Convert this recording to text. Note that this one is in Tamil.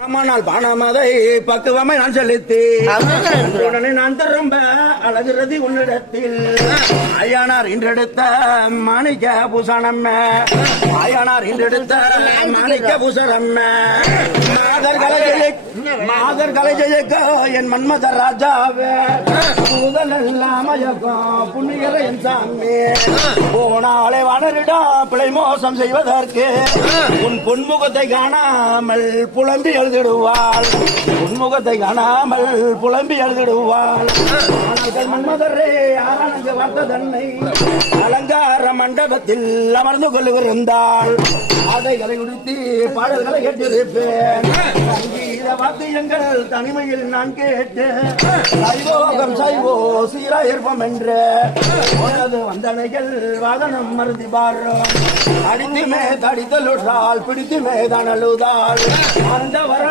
ஆனால் பணமதை பக்குவமை நான் செலுத்தி உடனே நான் திரும்ப அழகிறது உன்னிடத்தில் ஐயானார் இன்றெடுத்த மாணிக்க பூசணம் ஐயானார் இன்றெடுத்த மாணிக்க பூசணம் மாதர் கலை ஜெயக்க என் மன்மத ராஜாவே மயக்கம் புண்ணியர என் சாமி போனாலே வளரிடா பிழை மோசம் செய்வதற்கு உன் பொன்முகத்தை காணாமல் புலம்பி எழுதிடுவாள் உன்முகத்தை காணாமல் புலம்பி எழுதிடுவாள் மன்மதரே ஆனந்த வார்த்த தன்னை அலங்கார மண்டபத்தில் அமர்ந்து கொள்ளுகிறாள் அதைகளை உடுத்தி பாடல்களை கேட்டிருப்பேன் சங்கீத வாத்தியங்கள் தனிமையில் நான் கேட்டு சைவோகம் சைவோ சீராயிருப்போம் என்று உனது வந்தனைகள் வாதனம் மருதி பாடுறோம் அடித்துமே தடித்தலுற்றால் பிடித்துமே தனழுதாள் அந்த வர